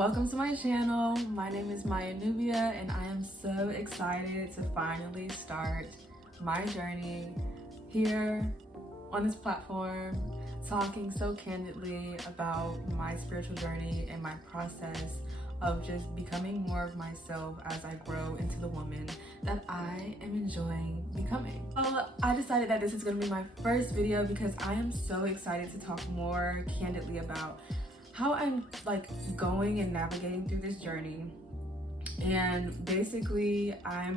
Welcome to my channel. My name is Maya Nubia and I am so excited to finally start my journey here on this platform, talking so candidly about my spiritual journey and my process of just becoming more of myself as I grow into the woman that I am enjoying becoming. So I decided that this is going to be my first video because I am so excited to talk more candidly about how I'm going and navigating through this journey. And basically I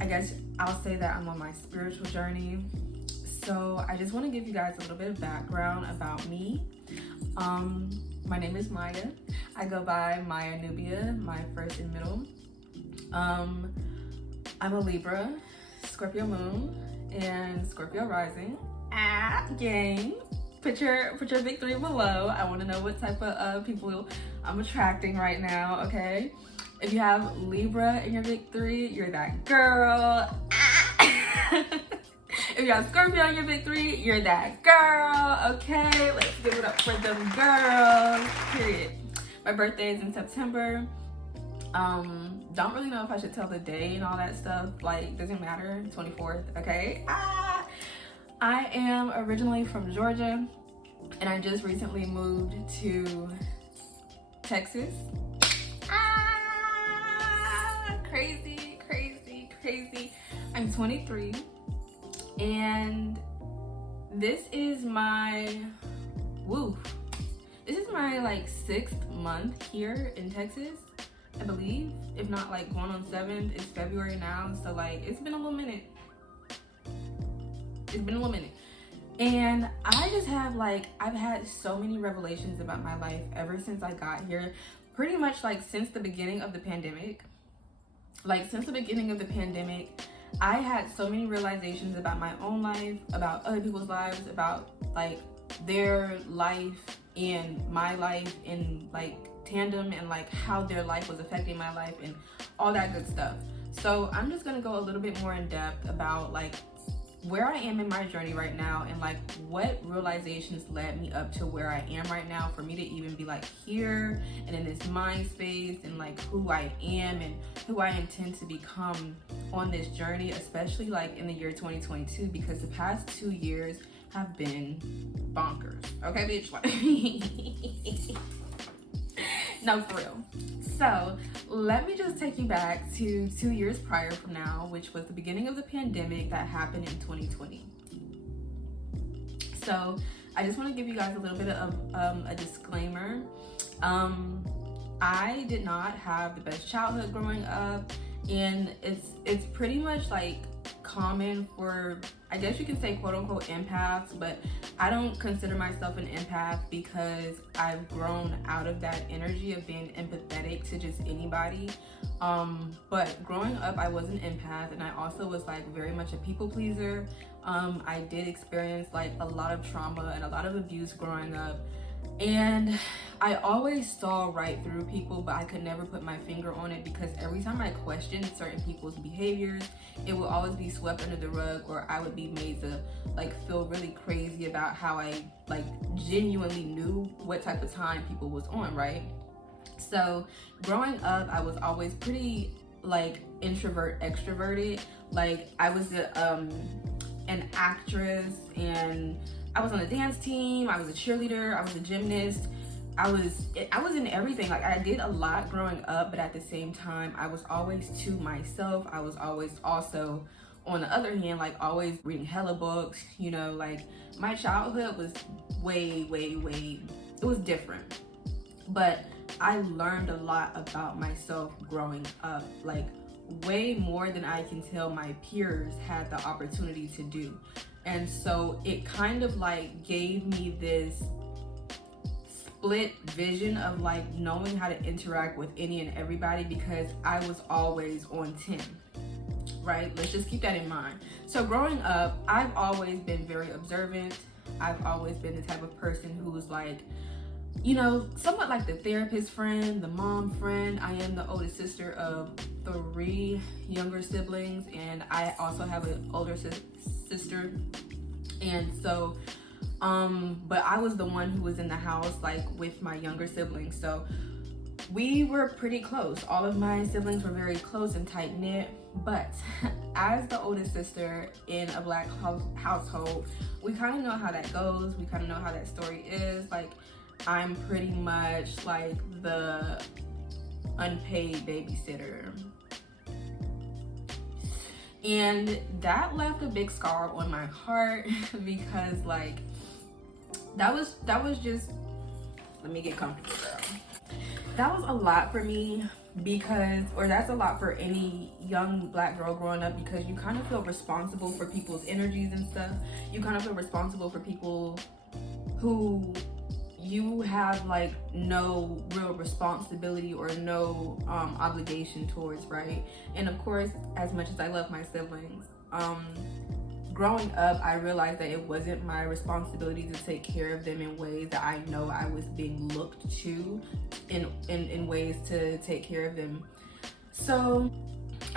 guess I'll say that I'm on my spiritual journey. So I just want to give you guys a little bit of background about me. My name is Maya. I go by Maya Nubia, my first and middle. I'm a Libra, Scorpio moon, and Scorpio rising. Gang. Put your big three below. I want to know what type of people I'm attracting right now, okay? If you have Libra in your big three, you're that girl. If you have Scorpio in your big three, you're that girl, okay? Let's give it up for them girls, period. My birthday is in September. Don't really know if I should tell the day and all that stuff. Doesn't matter. 24th, okay? I am originally from Georgia, and I just recently moved to Texas. Crazy, crazy, crazy. I'm 23, and this is my, this is my 6th month here in Texas, I believe. If not going on 7th, it's February now, so it's been a little minute. It's been a little minute. And I just have I've had so many revelations about my life ever since I got here. Pretty much since the beginning of the pandemic. Since the beginning of the pandemic, I had so many realizations about my own life, about other people's lives, about their life and my life in tandem, and how their life was affecting my life and all that good stuff. So I'm just gonna go a little bit more in depth about where I am in my journey right now, and what realizations led me up to where I am right now for me to even be here and in this mind space, and who I am and who I intend to become on this journey, especially in the year 2022, because the past 2 years have been bonkers. Okay, bitch? No, for real. So let me just take you back to 2 years prior from now, which was the beginning of the pandemic that happened in 2020. So I just want to give you guys a little bit of a disclaimer. I did not have the best childhood growing up, and it's pretty much common for, I guess you can say, quote unquote empaths, but I don't consider myself an empath because I've grown out of that energy of being empathetic to just anybody. But growing up, I was an empath, and I also was very much a people pleaser. I did experience a lot of trauma and a lot of abuse growing up, and I always saw right through people, but I could never put my finger on it, because every time I questioned certain people's behaviors, it would always be swept under the rug, or I would be made to feel really crazy about how I genuinely knew what type of time people was on, right? So growing up, I was always pretty introvert extroverted. I was an actress, and I was on a dance team, I was a cheerleader, I was a gymnast. I was in everything. I did a lot growing up, but at the same time, I was always to myself. I was always also, on the other hand, always reading hella books, my childhood was way, it was different. But I learned a lot about myself growing up, way more than I can tell my peers had the opportunity to do. And so it kind of gave me this split vision of knowing how to interact with any and everybody, because I was always on 10, right? Let's just keep that in mind. So growing up, I've always been very observant. I've always been the type of person who's somewhat the therapist friend, the mom friend. I am the oldest sister of 3 younger siblings, and I also have an older sister. And so but I was the one who was in the house with my younger siblings. So we were pretty close. All of my siblings were very close and tight knit, but as the oldest sister in a Black household, we kind of know how that goes. We kind of know how that story is. Like, I'm pretty much like the unpaid babysitter. And that left a big scar on my heart because like that was just, let me get comfortable, girl. That was a lot for me because, or that's a lot for any young Black girl growing up, because you kind of feel responsible for people's energies and stuff. You kind of feel responsible for people who you have like no real responsibility or no obligation towards, right? And of course, as much as I love my siblings, growing up, I realized that it wasn't my responsibility to take care of them in ways that I know I was being looked to in ways to take care of them. So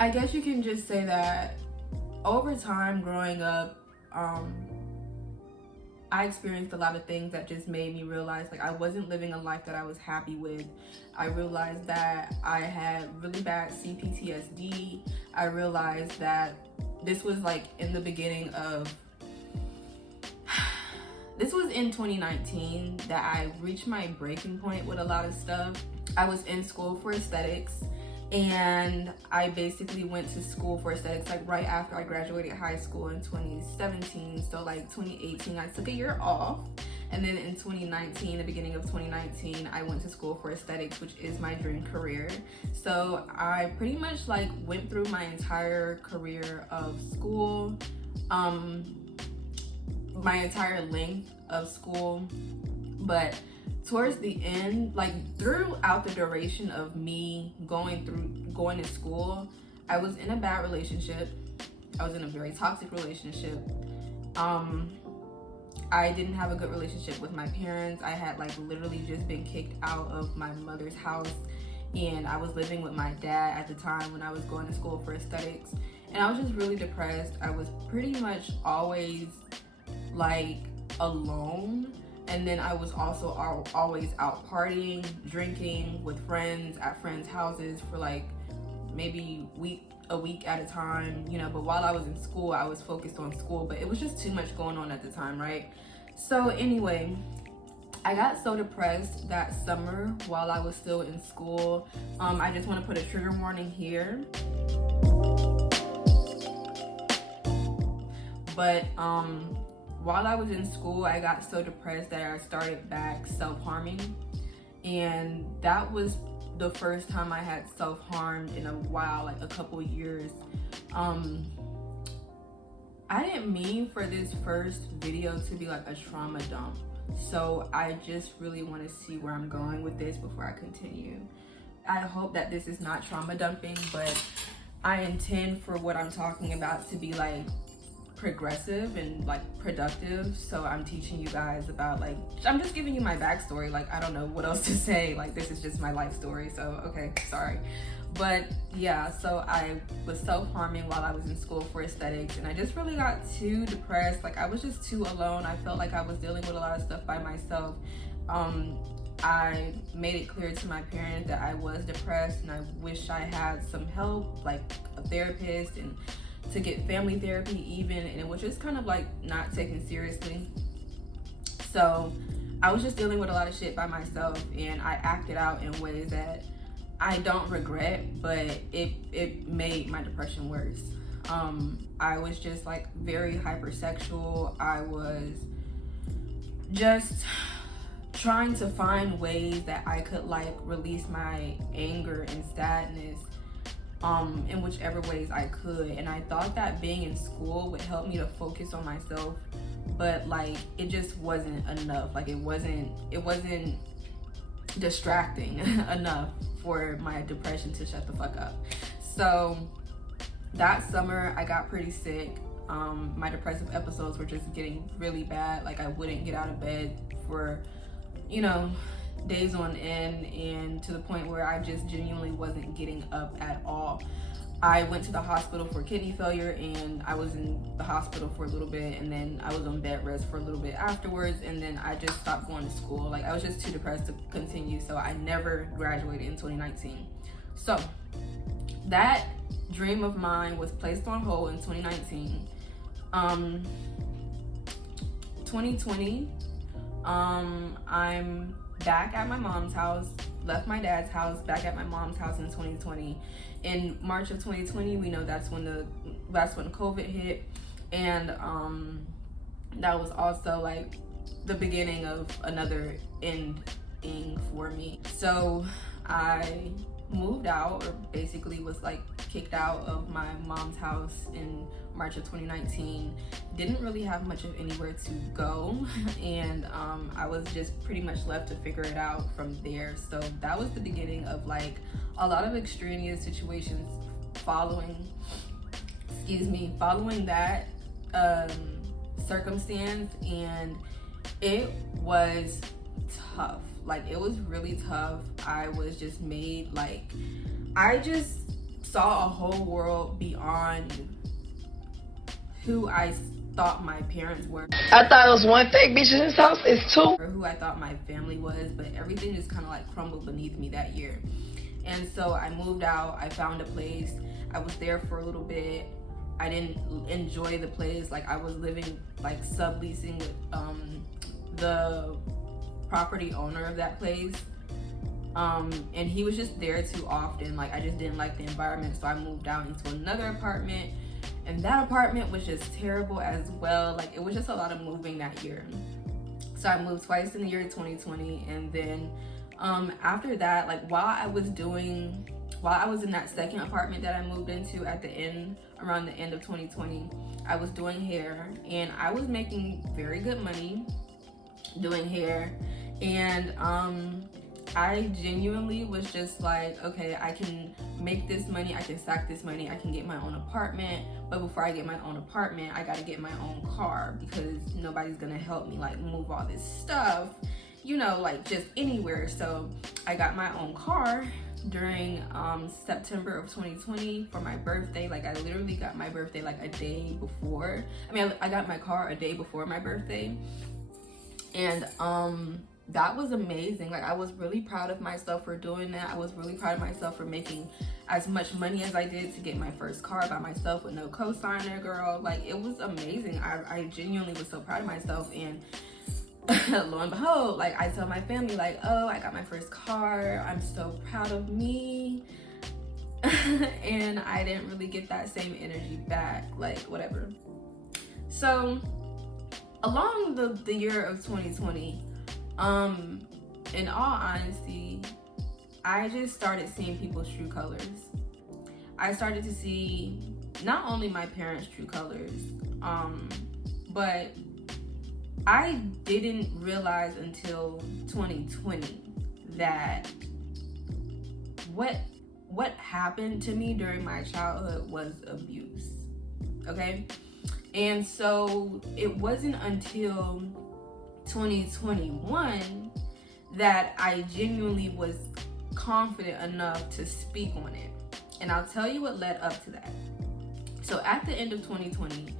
I guess you can just say that over time growing up, I experienced a lot of things that just made me realize like I wasn't living a life that I was happy with. I realized that I had really bad CPTSD. I realized that this was like in the beginning of, this was in 2019 that I reached my breaking point with a lot of stuff. I was in school for aesthetics, and I basically went to school for aesthetics like right after I graduated high school in 2017. So like 2018, I took a year off. And then in 2019, the beginning of 2019, I went to school for aesthetics, which is my dream career. So I pretty much like went through my entire career of school, my entire length of school. But towards the end, like throughout the duration of me going to school, I was in a bad relationship. I was in a very toxic relationship. I didn't have a good relationship with my parents. I had like literally just been kicked out of my mother's house, and I was living with my dad at the time when I was going to school for aesthetics, and I was just really depressed. I was pretty much always like alone, and then I was also always out partying, drinking with friends at friends' houses for like maybe a week at a time, you know. But while I was in school, I was focused on school, but it was just too much going on at the time, right? So anyway, I got so depressed that summer while I was still in school. I just want to put a trigger warning here. But while I was in school, I got so depressed that I started back self-harming, and that was the first time I had self-harmed in a while, like a couple years. I didn't mean for this first video to be like a trauma dump, so I just really want to see where I'm going with this before I continue. I hope that this is not trauma dumping, but I intend for what I'm talking about to be like progressive and like productive. So I'm teaching you guys about like, I'm just giving you my backstory. Like, I don't know what else to say. Like, this is just my life story. So okay, sorry. But yeah, so I was self-harming while I was in school for aesthetics, and I just really got too depressed. Like, I was just too alone. I felt like I was dealing with a lot of stuff by myself. I made it clear to my parents that I was depressed and I wish I had some help, like a therapist, and to get family therapy even, and it was just kind of like not taken seriously. So I was just dealing with a lot of shit by myself, and I acted out in ways that I don't regret, but it made my depression worse. I was just like very hypersexual. I was just trying to find ways that I could like release my anger and sadness in whichever ways I could. And I thought that being in school would help me to focus on myself, but like it just wasn't enough. Like it wasn't distracting enough for my depression to shut the fuck up. So that summer I got pretty sick. My depressive episodes were just getting really bad. Like I wouldn't get out of bed for, you know, days on end, and to the point where I just genuinely wasn't getting up at all. I went to the hospital for kidney failure, and I was in the hospital for a little bit, and then I was on bed rest for a little bit afterwards, and then I just stopped going to school. Like, I was just too depressed to continue, so I never graduated in 2019. So that dream of mine was placed on hold in 2019. 2020, I'm back at my mom's house, left my dad's house, back at my mom's house in 2020. In March of 2020, we know that's when COVID hit, and that was also like the beginning of another ending for me. So I moved out, or basically was like kicked out of my mom's house in March of 2019. Didn't really have much of anywhere to go, and I was just pretty much left to figure it out from there. So that was the beginning of like a lot of extraneous situations following that circumstance, and it was tough. Like, it was really tough. I was just made, like, I just saw a whole world beyond who I thought my parents were. I thought it was one fake bitch in this house. It's two. Or who I thought my family was, but everything just kind of like crumbled beneath me that year. And so I moved out. I found a place. I was there for a little bit. I didn't enjoy the place. Like, I was living, like, subleasing with the property owner of that place, and he was just there too often. Like, I just didn't like the environment, so I moved out into another apartment, and that apartment was just terrible as well. Like, it was just a lot of moving that year. So I moved twice in the year 2020, and then after that, like, while I was in that second apartment that I moved into around the end of 2020, I was doing hair, and I was making very good money doing hair, and I genuinely was just like, okay, I can make this money, I can stack this money, I can get my own apartment, but before I get my own apartment, I gotta get my own car, because nobody's gonna help me like move all this stuff, you know, like just anywhere. So I got my own car during September of 2020 for my birthday. Like, I literally got my birthday like a day before. I got my car a day before my birthday, and that was amazing. Like, I was really proud of myself for doing that. I was really proud of myself for making as much money as I did to get my first car by myself with no co-signer, girl. Like, it was amazing. I genuinely was so proud of myself, and lo and behold, like, I tell my family, like, oh, I got my first car, I'm so proud of me. And I didn't really get that same energy back, like, whatever. So along the year of 2020, in all honesty, I just started seeing people's true colors. I started to see not only my parents' true colors, but I didn't realize until 2020 that what happened to me during my childhood was abuse, okay? And so it wasn't until 2021 that I genuinely was confident enough to speak on it. And I'll tell you what led up to that. So at the end of 2020,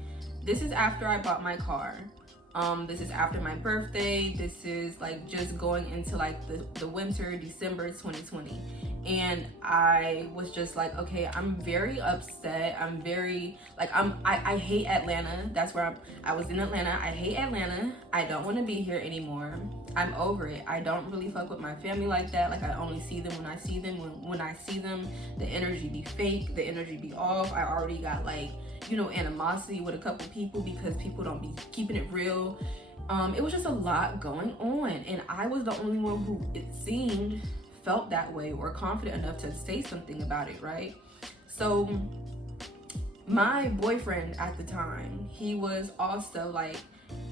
this is after I bought my car. This is after my birthday. This is like just going into like the winter, December 2020. And I was just like, okay, I'm very upset. I'm very like, I hate Atlanta. That's where I was in Atlanta. I hate Atlanta. I don't want to be here anymore. I'm over it. I don't really fuck with my family like that. Like, I only see them when I see them. When I see them, the energy be fake, the energy be off. I already got like, you know, animosity with a couple people because people don't be keeping it real. It was just a lot going on, and I was the only one who, it seemed, felt that way or confident enough to say something about it, right? So my boyfriend at the time, he was also like,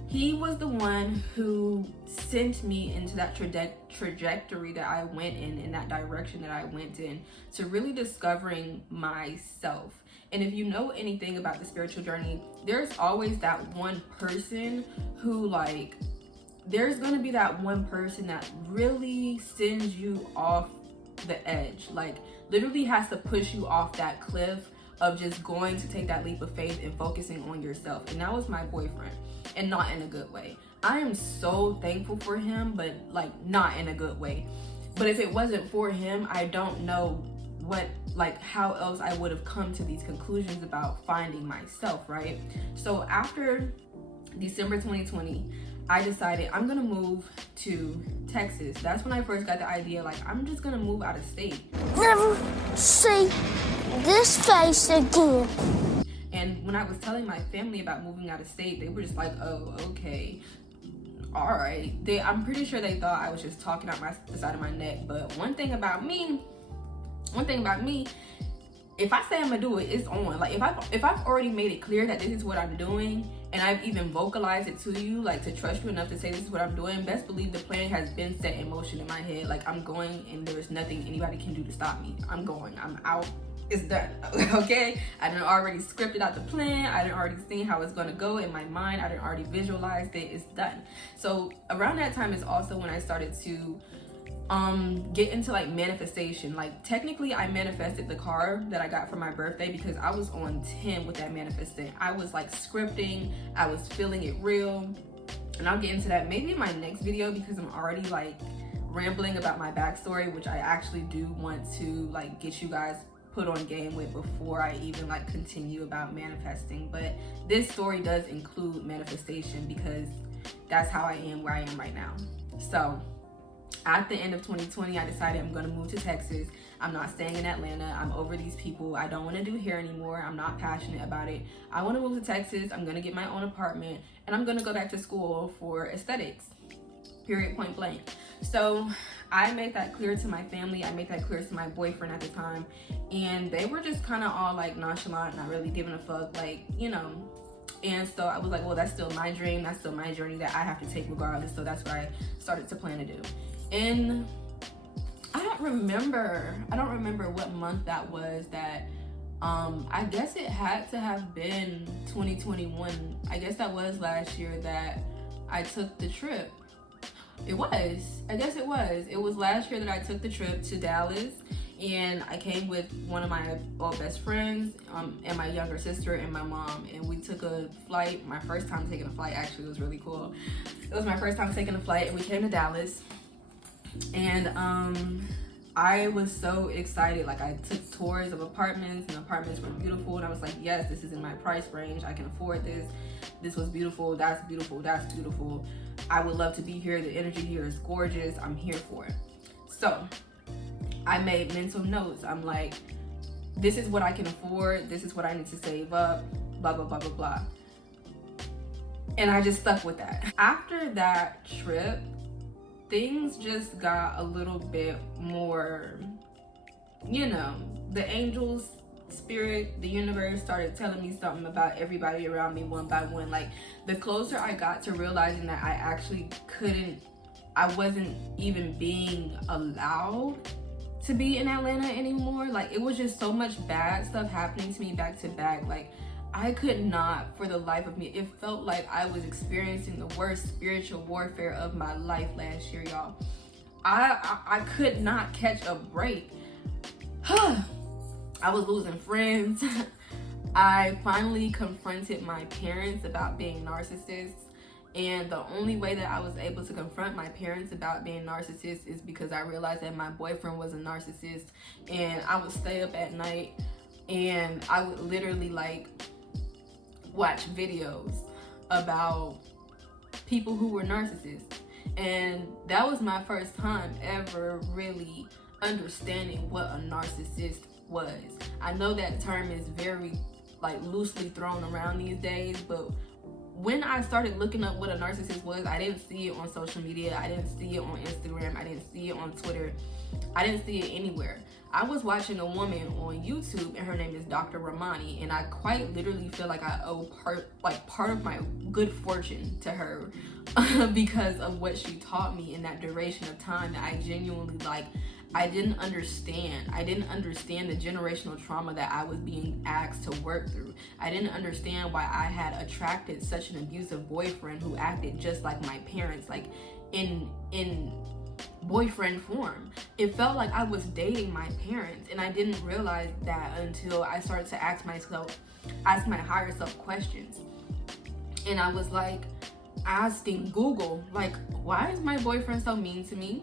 he was the one who sent me into that trajectory that I went in that direction that I went in, to really discovering myself. And if you know anything about the spiritual journey, there's always that one person who, like, there's gonna be that one person that really sends you off the edge, like literally has to push you off that cliff of just going to take that leap of faith and focusing on yourself. And that was my boyfriend, and not in a good way. I am so thankful for him, but like not in a good way. But if it wasn't for him, I don't know how else I would have come to these conclusions about finding myself, right? So after December 2020, I decided I'm gonna move to Texas. That's when I first got the idea, like, I'm just gonna move out of state. Never see this face again. And when I was telling my family about moving out of state, they were just like, oh, okay, all right. I'm pretty sure they thought I was just talking out the side of my neck. But one thing about me, if I say I'm gonna do it, it's on. Like, if I've already made it clear that this is what I'm doing, and I've even vocalized it to you, like to trust you enough to say this is what I'm doing, best believe the plan has been set in motion in my head. Like, I'm going, and there's nothing anybody can do to stop me. I'm going, I'm out, it's done. Okay, I done already scripted out the plan, I done already seen how it's gonna go in my mind, I done already visualized it, it's done. So around that time is also when I started to get into like manifestation. Like, technically I manifested the car that I got for my birthday because I was on 10 with that manifesting. I was like scripting, I was feeling it real, and I'll get into that maybe in my next video because I'm already like rambling about my backstory, which I actually do want to like get you guys put on game with before I even like continue about manifesting. But this story does include manifestation because that's how I am where I am right now. So at the end of 2020, I decided I'm gonna move to Texas. I'm not staying in Atlanta. I'm over these people. I don't wanna do hair anymore. I'm not passionate about it. I wanna move to Texas. I'm gonna get my own apartment, and I'm gonna go back to school for aesthetics, period, point blank. So I made that clear to my family. I made that clear to my boyfriend at the time, and they were just kind of all like nonchalant, not really giving a fuck, like, you know. And so I was like, well, that's still my dream. That's still my journey that I have to take regardless. So that's what I started to plan to do. And I don't remember what month that was. That I guess it had to have been 2021. I guess that was last year that I took the trip. It was last year that I took the trip to Dallas, and I came with one of my old best friends and my younger sister and my mom, and we took a flight. My first time taking a flight, actually. It was really cool. It was my first time taking a flight, and we came to Dallas. And I was so excited. Like, I took tours of apartments, and the apartments were beautiful, and I was like, yes, this is in my price range. I can afford this. This was beautiful. That's beautiful. That's beautiful. I would love to be here. The energy here is gorgeous. I'm here for it. So I made mental notes. I'm like, this is what I can afford. This is what I need to save up, blah, blah, blah, blah, blah. And I just stuck with that. After that trip, things just got a little bit more, you know, the angels, spirit, the universe started telling me something about everybody around me one by one. Like, the closer I got to realizing that I wasn't even being allowed to be in Atlanta anymore. Like, it was just so much bad stuff happening to me back to back. Like, I could not, for the life of me, it felt like I was experiencing the worst spiritual warfare of my life last year, y'all. I could not catch a break. I was losing friends. I finally confronted my parents about being narcissists. And the only way that I was able to confront my parents about being narcissists is because I realized that my boyfriend was a narcissist. And I would stay up at night, and I would literally like watch videos about people who were narcissists. And that was my first time ever really understanding what a narcissist was. I know that term is very like loosely thrown around these days, but when I started looking up what a narcissist was, I didn't see it on social media. I didn't see it on Instagram. I didn't see it on Twitter. I didn't see it anywhere. I was watching a woman on YouTube, and her name is Dr. Ramani, and I quite literally feel like I owe part of my good fortune to her because of what she taught me in that duration of time that I genuinely I didn't understand. I didn't understand the generational trauma that I was being asked to work through. I didn't understand why I had attracted such an abusive boyfriend who acted just like my parents, like in boyfriend form. It felt like I was dating my parents, and I didn't realize that until I started to ask my higher self questions. And I was like asking Google, like, why is my boyfriend so mean to me?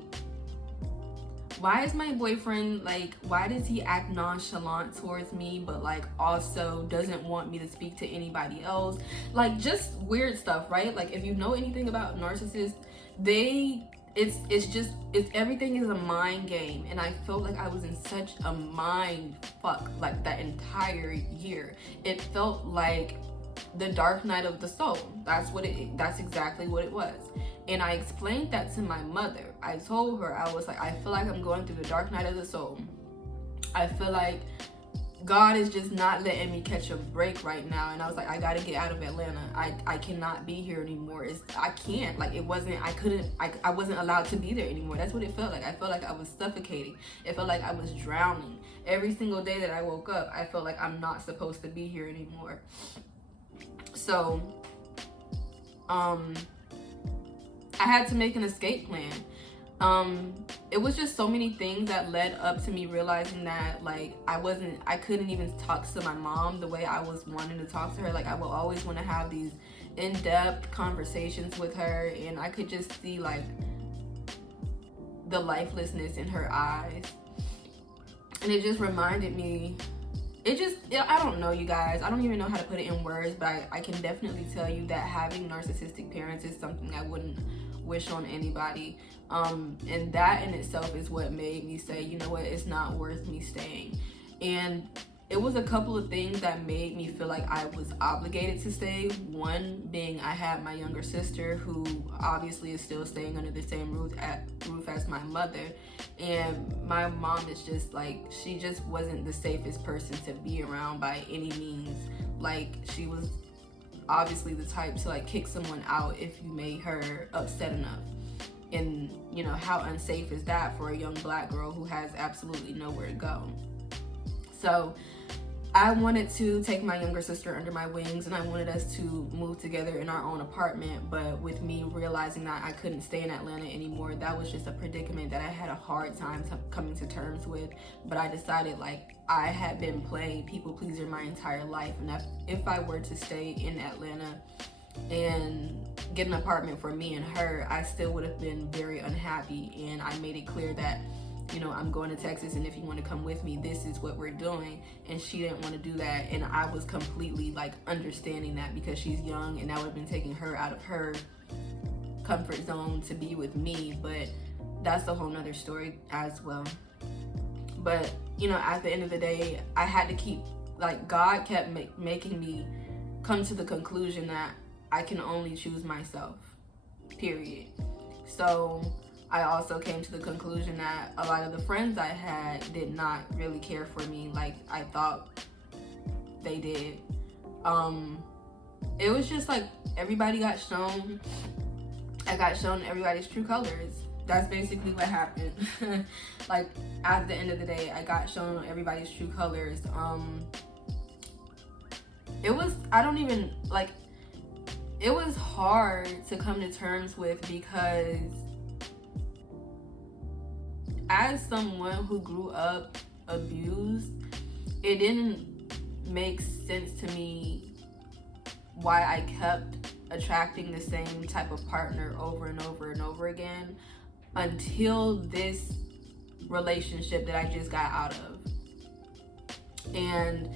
Why is my boyfriend, like, why does he act nonchalant towards me, but like also doesn't want me to speak to anybody else? Like, just weird stuff, right? Like, if you know anything about narcissists, it's everything is a mind game. And I felt like I was in such a mind fuck like that entire year. It felt like the dark night of the soul. That's exactly what it was. And I explained that to my mother. I told her, I was like, I feel like I'm going through the dark night of the soul. I feel like God is just not letting me catch a break right now. And I was like, I gotta get out of Atlanta. I cannot be here anymore. I can't. Like, I wasn't allowed to be there anymore. That's what it felt like. I felt like I was suffocating. It felt like I was drowning. Every single day that I woke up, I felt like I'm not supposed to be here anymore. So, I had to make an escape plan. It was just so many things that led up to me realizing that, like, I couldn't even talk to my mom the way I was wanting to talk to her. Like, I would always want to have these in-depth conversations with her, and I could just see, like, the lifelessness in her eyes. And it just reminded me, I don't know, you guys. I don't even know how to put it in words, but I can definitely tell you that having narcissistic parents is something I wouldn't wish on anybody. And that in itself is what made me say, you know what, it's not worth me staying. And it was a couple of things that made me feel like I was obligated to stay. One being I had my younger sister, who obviously is still staying under the same roof as my mother. And my mom is just like, she just wasn't the safest person to be around by any means. Like, she was obviously the type to like kick someone out if you made her upset enough. And you know, how unsafe is that for a young black girl who has absolutely nowhere to go? So I wanted to take my younger sister under my wings, and I wanted us to move together in our own apartment. But with me realizing that I couldn't stay in Atlanta anymore, that was just a predicament that I had a hard time coming to terms with. But I decided, like, I had been playing people pleaser my entire life, and if I were to stay in Atlanta and get an apartment for me and her, I still would have been very unhappy. And I made it clear that, you know, I'm going to Texas, and if you want to come with me, this is what we're doing. And she didn't want to do that, and I was completely like understanding that, because she's young and that would have been taking her out of her comfort zone to be with me. But that's a whole nother story as well. But you know, at the end of the day, I had to keep, like, God kept making me come to the conclusion that I can only choose myself, period. So I also came to the conclusion that a lot of the friends I had did not really care for me like I thought they did. It was just like everybody got shown, I got shown everybody's true colors. That's basically what happened. Like, at the end of the day, I got shown everybody's true colors. It was, it was hard to come to terms with, because as someone who grew up abused, it didn't make sense to me why I kept attracting the same type of partner over and over and over again, until this relationship that I just got out of. And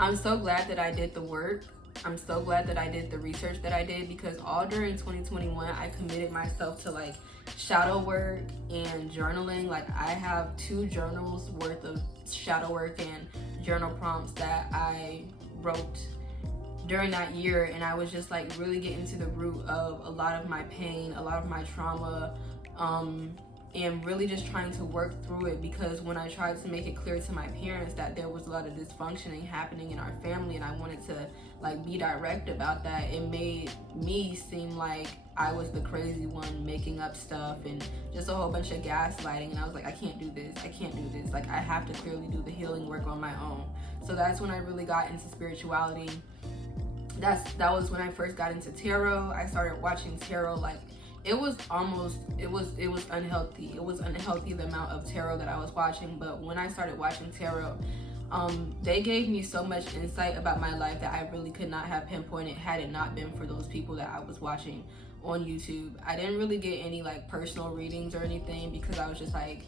I'm so glad that I did the work. I'm so glad that I did the research that I did, because all during 2021 I committed myself to like shadow work and journaling. Like, I have 2 journals worth of shadow work and journal prompts that I wrote during that year, and I was just like really getting to the root of a lot of my pain, a lot of my trauma, and really just trying to work through it. Because when I tried to make it clear to my parents that there was a lot of dysfunctioning happening in our family, and I wanted to like be direct about that, it made me seem like I was the crazy one making up stuff and just a whole bunch of gaslighting. And I was like, I can't do this, like, I have to clearly do the healing work on my own. So that's when I really got into spirituality. That was when I first got into tarot. I started watching tarot like it was unhealthy. It was unhealthy, the amount of tarot that I was watching. But when I started watching tarot, they gave me so much insight about my life that I really could not have pinpointed had it not been for those people that I was watching on YouTube. I didn't really get any like personal readings or anything because I was just like,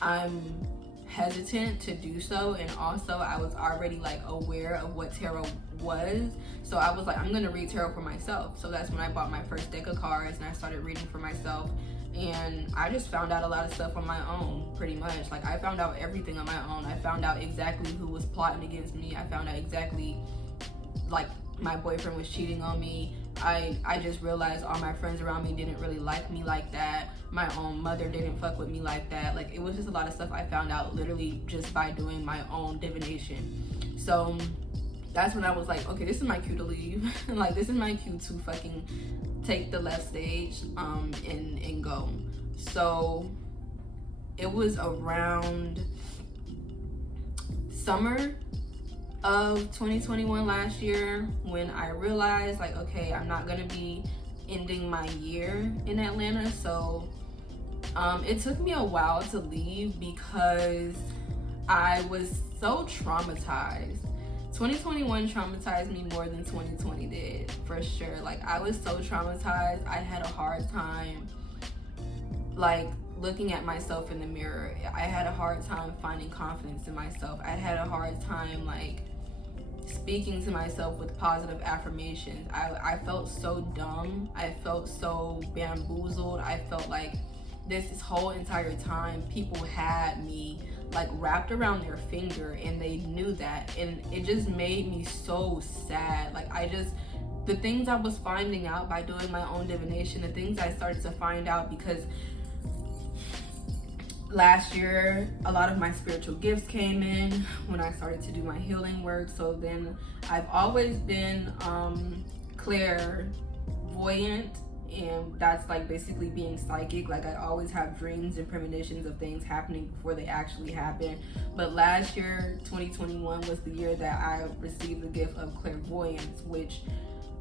I'm hesitant to do so, and also I was already like aware of what tarot was, so I was like, I'm gonna read tarot for myself. So that's when I bought my first deck of cards and I started reading for myself, and I just found out a lot of stuff on my own, pretty much. Like, I found out everything on my own. I found out exactly who was plotting against me. I found out exactly, like, my boyfriend was cheating on me. I just realized all my friends around me didn't really like me like that. My own mother didn't fuck with me like that. Like, it was just a lot of stuff I found out literally just by doing my own divination. So that's when I was like, okay, this is my cue to leave. Like, this is my cue to fucking take the left stage and go. So it was around summer of 2021 last year when I realized, like, okay, I'm not gonna be ending my year in Atlanta. So it took me a while to leave because I was so traumatized. 2021 traumatized me more than 2020 did, for sure. Like, I was so traumatized. I had a hard time, like, looking at myself in the mirror. I had a hard time finding confidence in myself. I had a hard time, like, speaking to myself with positive affirmations. I felt so dumb. I felt so bamboozled. I felt like this whole entire time people had me like wrapped around their finger, and they knew that, and it just made me so sad. Like, the things I was finding out by doing my own divination, the things I started to find out because last year a lot of my spiritual gifts came in when I started to do my healing work. So then I've always been clairvoyant, and that's like basically being psychic. Like, I always have dreams and premonitions of things happening before they actually happen. But last year, 2021, was the year that I received the gift of clairvoyance, which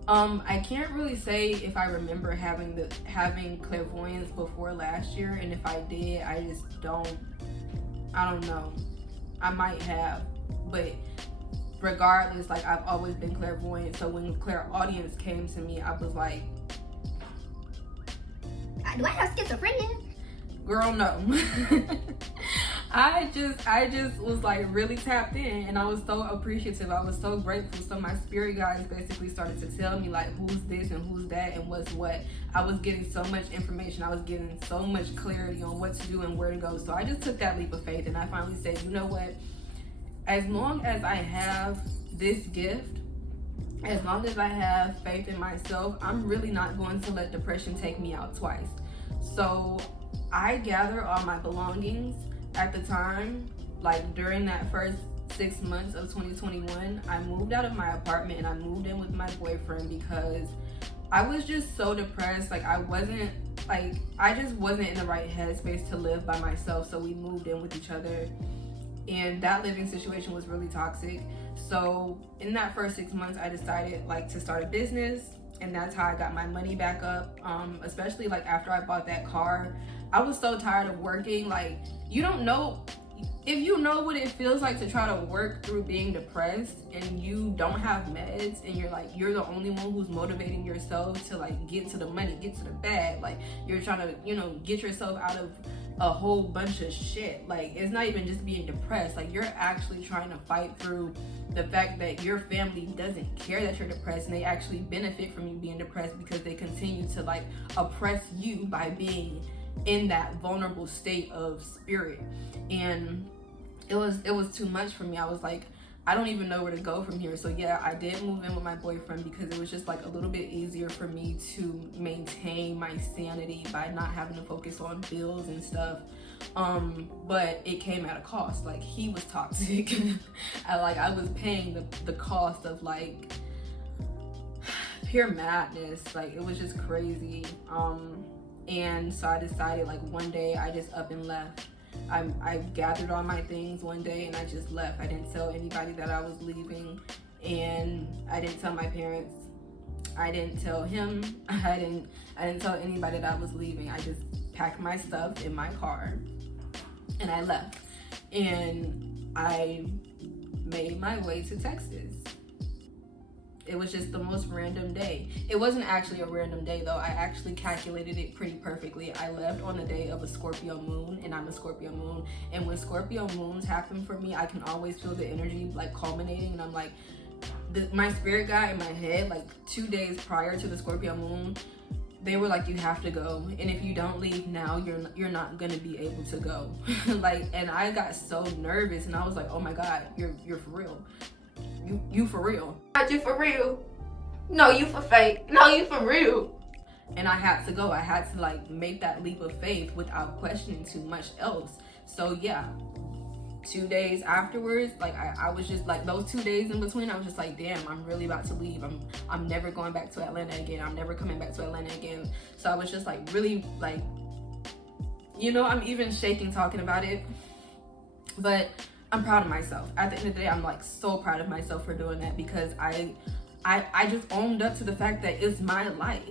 I can't really say if I remember having clairvoyance before last year, and if I did, I don't know. I might have, but regardless, like, I've always been clairvoyant. So when clairaudience came to me, I was like, do I have schizophrenia? Girl, no. I just was like really tapped in, and I was so appreciative. I was so grateful. So my spirit guides basically started to tell me like who's this and who's that and what's what. I was getting so much information. I was getting so much clarity on what to do and where to go. So I just took that leap of faith, and I finally said, you know what? As long as I have this gift, as long as I have faith in myself, I'm really not going to let depression take me out twice. So I gathered all my belongings. At the time, like during that first 6 months of 2021, I moved out of my apartment and I moved in with my boyfriend because I was just so depressed. Like, I just wasn't in the right headspace to live by myself. So we moved in with each other, and that living situation was really toxic. So in that first 6 months, I decided like to start a business, and that's how I got my money back up. Especially like after I bought that car, I was so tired of working. Like, you don't know if you know what it feels like to try to work through being depressed and you don't have meds, and you're the only one who's motivating yourself to like get to the money, get to the bag. Like, you're trying to, get yourself out of a whole bunch of shit. Like, it's not even just being depressed. Like, you're actually trying to fight through the fact that your family doesn't care that you're depressed, and they actually benefit from you being depressed because they continue to like oppress you by being in that vulnerable state of spirit. And it was too much for me. I was like, I don't even know where to go from here. So yeah, I did move in with my boyfriend because it was just like a little bit easier for me to maintain my sanity by not having to focus on bills and stuff. But it came at a cost. Like, he was toxic. I was paying the cost of like pure madness. Like, it was just crazy. And so I decided, like, one day I just up and left. I gathered all my things one day and I just left. I didn't tell anybody that I was leaving, and I didn't tell my parents. I didn't tell him. I didn't tell anybody that I was leaving. I just packed my stuff in my car and I left. And I made my way to Texas. It was just the most random day. It wasn't actually a random day though. I actually calculated it pretty perfectly. I left on the day of a Scorpio moon, and I'm a Scorpio moon. And when Scorpio moons happen for me, I can always feel the energy like culminating, and I'm like, my spirit guide in my head, like 2 days prior to the Scorpio moon, they were like, you have to go, and if you don't leave now, you're not gonna be able to go. Like, and I got so nervous, and I was like, oh my God, you're for real. You for real. Not you for real. No, you for fake. No, you for real. And I had to go. I had to like make that leap of faith without questioning too much else. So yeah, 2 days afterwards, like I was just like, those 2 days in between, I was just like, damn, I'm really about to leave. I'm never going back to Atlanta again. I'm never coming back to Atlanta again. So I was just like really like, you know, I'm even shaking talking about it, but I'm proud of myself. At the end of the day, I'm like so proud of myself for doing that, because I just owned up to the fact that it's my life,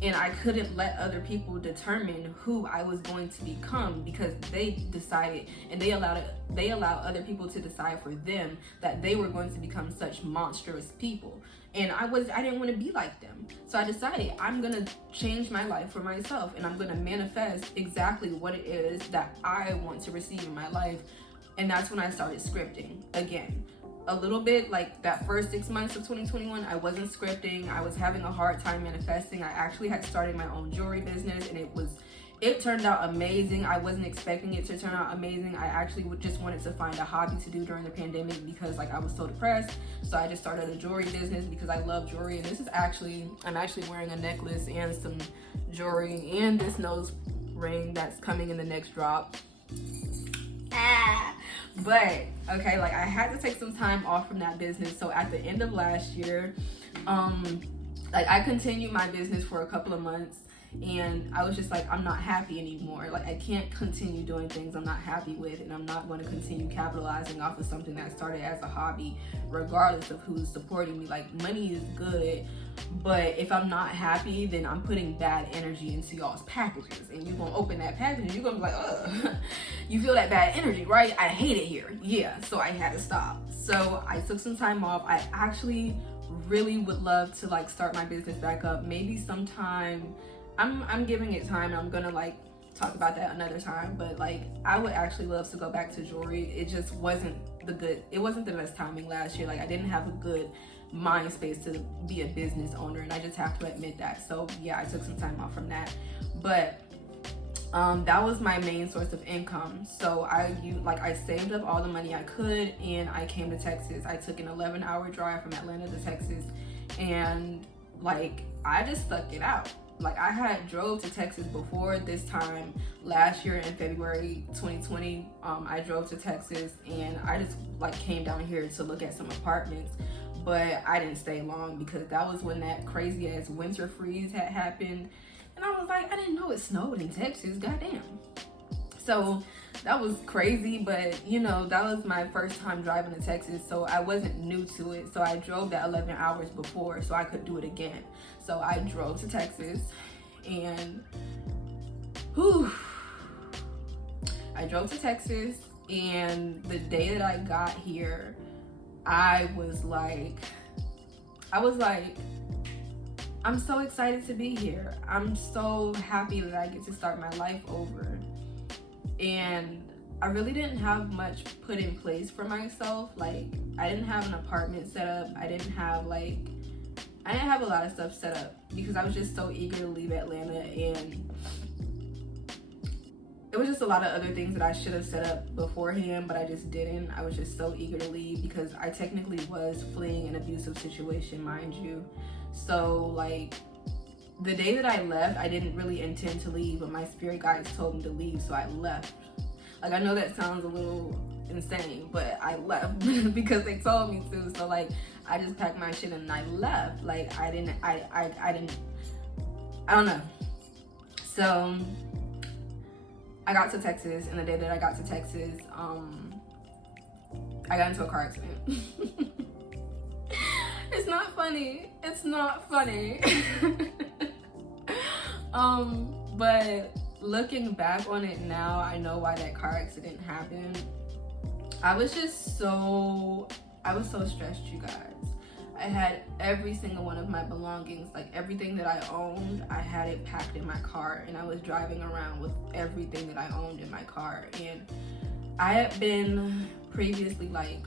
and I couldn't let other people determine who I was going to become, because they decided, and they allowed other people to decide for them that they were going to become such monstrous people. And I didn't want to be like them. So I decided I'm gonna change my life for myself, and I'm gonna manifest exactly what it is that I want to receive in my life. And that's when I started scripting again. A little bit, like that first 6 months of 2021, I wasn't scripting. I was having a hard time manifesting. I actually had started my own jewelry business, and it turned out amazing. I wasn't expecting it to turn out amazing. I actually just wanted to find a hobby to do during the pandemic, because like I was so depressed. So I just started a jewelry business because I love jewelry. And this is I'm actually wearing a necklace and some jewelry and this nose ring that's coming in the next drop. But okay, like I had to take some time off from that business. So at the end of last year, like I continued my business for a couple of months, and I was just like, I'm not happy anymore. Like I can't continue doing things I'm not happy with, and I'm not going to continue capitalizing off of something that started as a hobby, regardless of who's supporting me. Like money is good, but if I'm not happy, then I'm putting bad energy into y'all's packages, and you're gonna open that package and you're gonna be like, ugh. You feel that bad energy, right? I hate it here. Yeah, so I had to stop. So I took some time off. I actually really would love to like start my business back up, maybe sometime. I'm giving it time. I'm gonna like talk about that another time, but like I would actually love to go back to jewelry. It just wasn't the best timing last year. Like I didn't have a good mind space to be a business owner, and I just have to admit that. So yeah, I took some time off from that, but that was my main source of income. So I saved up all the money I could, and I came to Texas. I took an 11-hour drive from Atlanta to Texas, and like I just stuck it out. Like I had drove to Texas before this time last year in February 2020. I drove to Texas, and I just like came down here to look at some apartments, but I didn't stay long because that was when that crazy ass winter freeze had happened. And I was like, I didn't know it snowed in Texas, goddamn. So that was crazy, but you know, that was my first time driving to Texas, so I wasn't new to it. So I drove that 11 hours before so I could do it again. So I drove to Texas, and I drove to Texas, and the day that I got here, I was like, I'm so excited to be here. I'm so happy that I get to start my life over. And I really didn't have much put in place for myself. Like I didn't have an apartment set up. I didn't have a lot of stuff set up because I was just so eager to leave Atlanta, and it was just a lot of other things that I should have set up beforehand, but I just didn't. I was just so eager to leave because I technically was fleeing an abusive situation, mind you. So like the day that I left, I didn't really intend to leave, but my spirit guides told me to leave, so I left. Like I know that sounds a little insane, but I left because they told me to. So like I just packed my shit and I left. Like I don't know. So I got to Texas, and the day that I got to Texas, I got into a car accident. It's not funny. It's not funny. But looking back on it now, I know why that car accident happened. I was so stressed, you guys. I had every single one of my belongings, like everything that I owned, I had it packed in my car, and I was driving around with everything that I owned in my car. And I had been previously like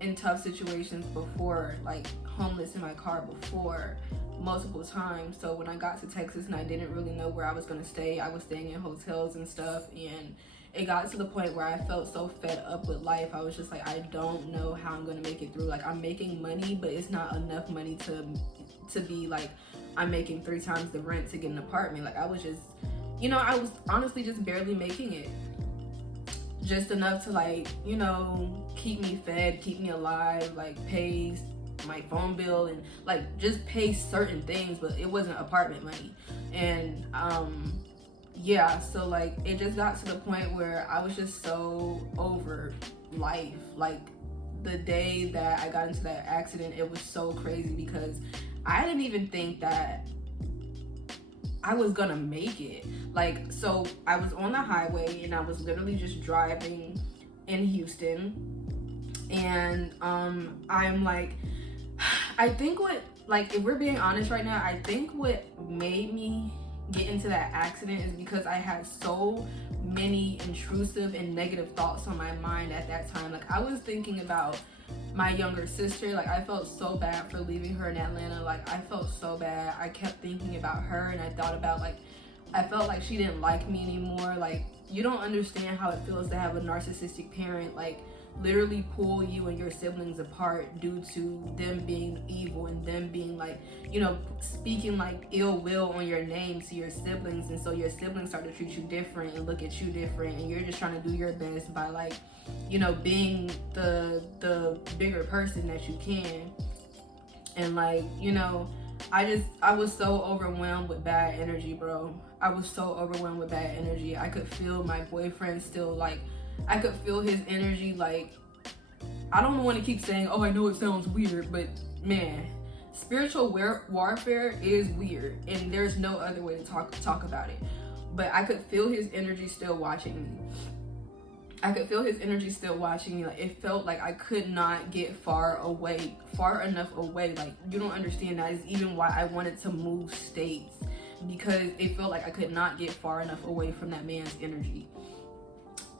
in tough situations before, like homeless in my car before, multiple times. So when I got to Texas and I didn't really know where I was gonna stay, I was staying in hotels and stuff, and it got to the point where I felt so fed up with life. I was just like, I don't know how I'm gonna make it through. Like, I'm making money, but it's not enough money to be like, I'm making 3 times the rent to get an apartment. Like, I was just, you know, I was honestly just barely making it. Just enough to, like, you know, keep me fed, keep me alive, like pay my phone bill and like just pay certain things, but it wasn't apartment money. And yeah, so like it just got to the point where I was just so over life. Like the day that I got into that accident, it was so crazy because I didn't even think that I was gonna make it. Like, so I was on the highway and I was literally just driving in Houston, and I'm like, I think what, like, if we're being honest right now, I think what made me get into that accident is because I had so many intrusive and negative thoughts on my mind at that time. Like, I was thinking about my younger sister. Like, I felt so bad for leaving her in Atlanta. Like, I felt so bad. I kept thinking about her, and I thought about, like, I felt like she didn't like me anymore. Like, you don't understand how it feels to have a narcissistic parent, like, literally pull you and your siblings apart due to them being evil and them being like, you know, speaking like ill will on your name to your siblings. And so your siblings start to treat you different and look at you different, and you're just trying to do your best by, like, you know, being the bigger person that you can. And like, you know, I was so overwhelmed with bad energy, bro. I was so overwhelmed with bad energy. I could feel my boyfriend still, like, I could feel his energy. Like, I don't want to keep saying, oh, I know it sounds weird, but man, spiritual warfare is weird, and there's no other way to talk about it. But I could feel his energy still watching me. I could feel his energy still watching me. Like, it felt like I could not get far enough away. Like, you don't understand. That is even why I wanted to move states, because it felt like I could not get far enough away from that man's energy.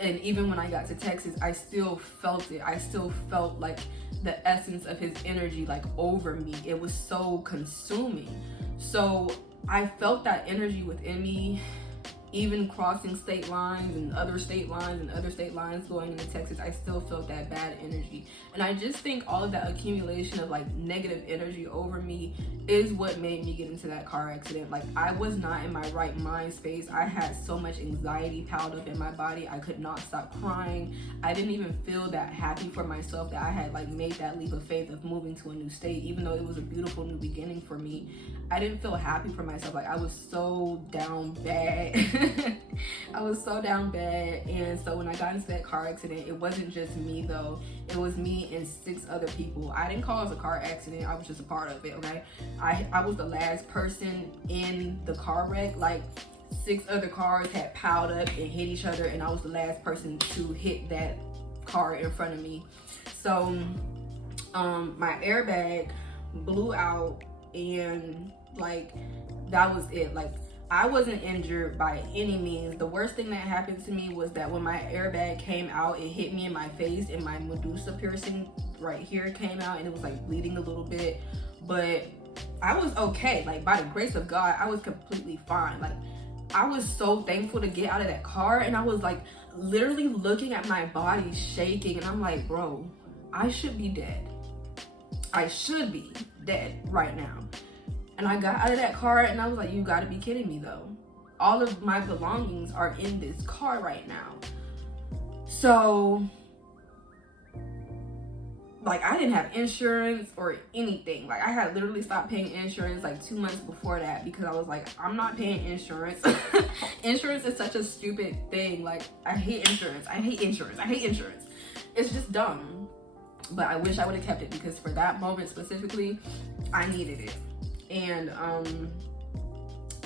And even when I got to Texas, I still felt it. I still felt like the essence of his energy, like, over me. It was so consuming. So I felt that energy within me, even crossing state lines and other state lines going into Texas. I still felt that bad energy. And I just think all of that accumulation of, like, negative energy over me is what made me get into that car accident. Like, I was not in my right mind space. I had so much anxiety piled up in my body. I could not stop crying. I didn't even feel that happy for myself that I had, like, made that leap of faith of moving to a new state. Even though it was a beautiful new beginning for me, I didn't feel happy for myself. Like, I was so down bad. I was so down bad. And so when I got into that car accident, it wasn't just me though. It was me and 6 other people. I didn't cause a car accident. I was just a part of it, okay? I was the last person in the car wreck. Like, 6 other cars had piled up and hit each other, and I was the last person to hit that car in front of me. So my airbag blew out, and like, that was it. Like, I wasn't injured by any means. The worst thing that happened to me was that when my airbag came out, it hit me in my face, and my Medusa piercing right here came out, and it was like bleeding a little bit. But I was okay. Like, by the grace of God, I was completely fine. Like, I was so thankful to get out of that car, and I was like literally looking at my body shaking, and I'm like, bro, I should be dead. I should be dead right now. And I got out of that car, and I was like, you gotta be kidding me though. All of my belongings are in this car right now. So, like, I didn't have insurance or anything. Like, I had literally stopped paying insurance like 2 months before that, because I was like, I'm not paying insurance. Insurance is such a stupid thing. Like, I hate insurance. I hate insurance. I hate insurance. It's just dumb. but I wish I would have kept it because for that moment specifically, I needed it. And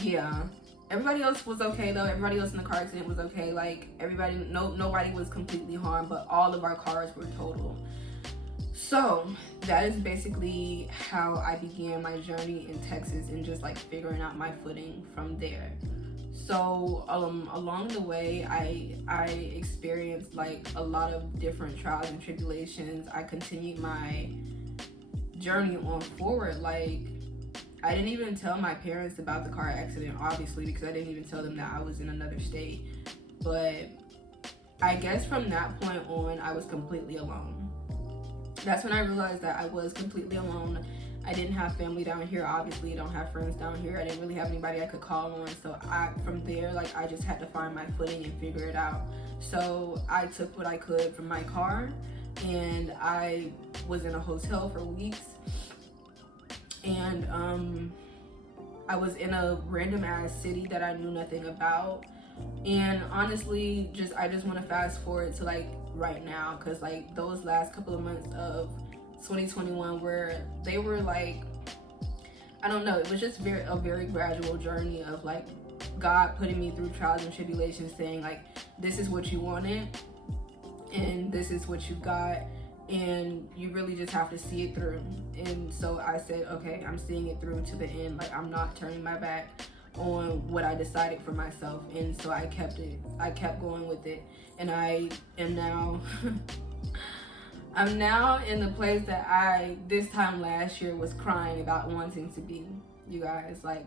yeah, everybody else was okay though. Everybody else in the car accident was okay. Like everybody, nobody was completely harmed, but all of our cars were totaled. So that is basically how I began my journey in Texas and just like figuring out my footing from there. So along the way, I experienced like a lot of different trials and tribulations. I continued my journey on forward. Like I didn't even tell my parents about the car accident, obviously, because I didn't even tell them that I was in another state. But I guess from that point on, I was completely alone. That's when I realized that I was completely alone. I didn't have family down here, obviously. I don't have friends down here. I didn't really have anybody I could call on. So from there, like I just had to find my footing and figure it out. So I took what I could from my car, and I was in a hotel for weeks. And I was in a random ass city that I knew nothing about. And honestly, I just want to fast forward to like right now, because like those last couple of months of 2021 they were like, I don't know, it was just a very gradual journey of like God putting me through trials and tribulations, saying like, this is what you wanted and this is what you got, and you really just have to see it through. And so I said, okay, I'm seeing it through to the end. Like I'm not turning my back on what I decided for myself. And so I kept going with it, and I am now I'm now in the place that I this time last year was crying about wanting to be, you guys. Like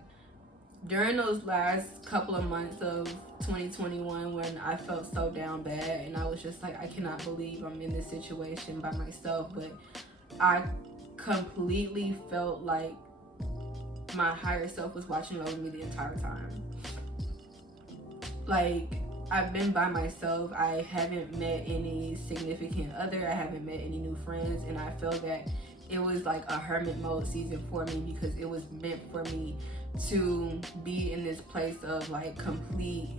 during those last couple of months of 2021, when I felt so down bad and I was just like, I cannot believe I'm in this situation by myself, but I completely felt like my higher self was watching over me the entire time. Like I've been by myself. I haven't met any significant other. I haven't met any new friends, and I felt that it was like a hermit mode season for me, because it was meant for me to be in this place of like complete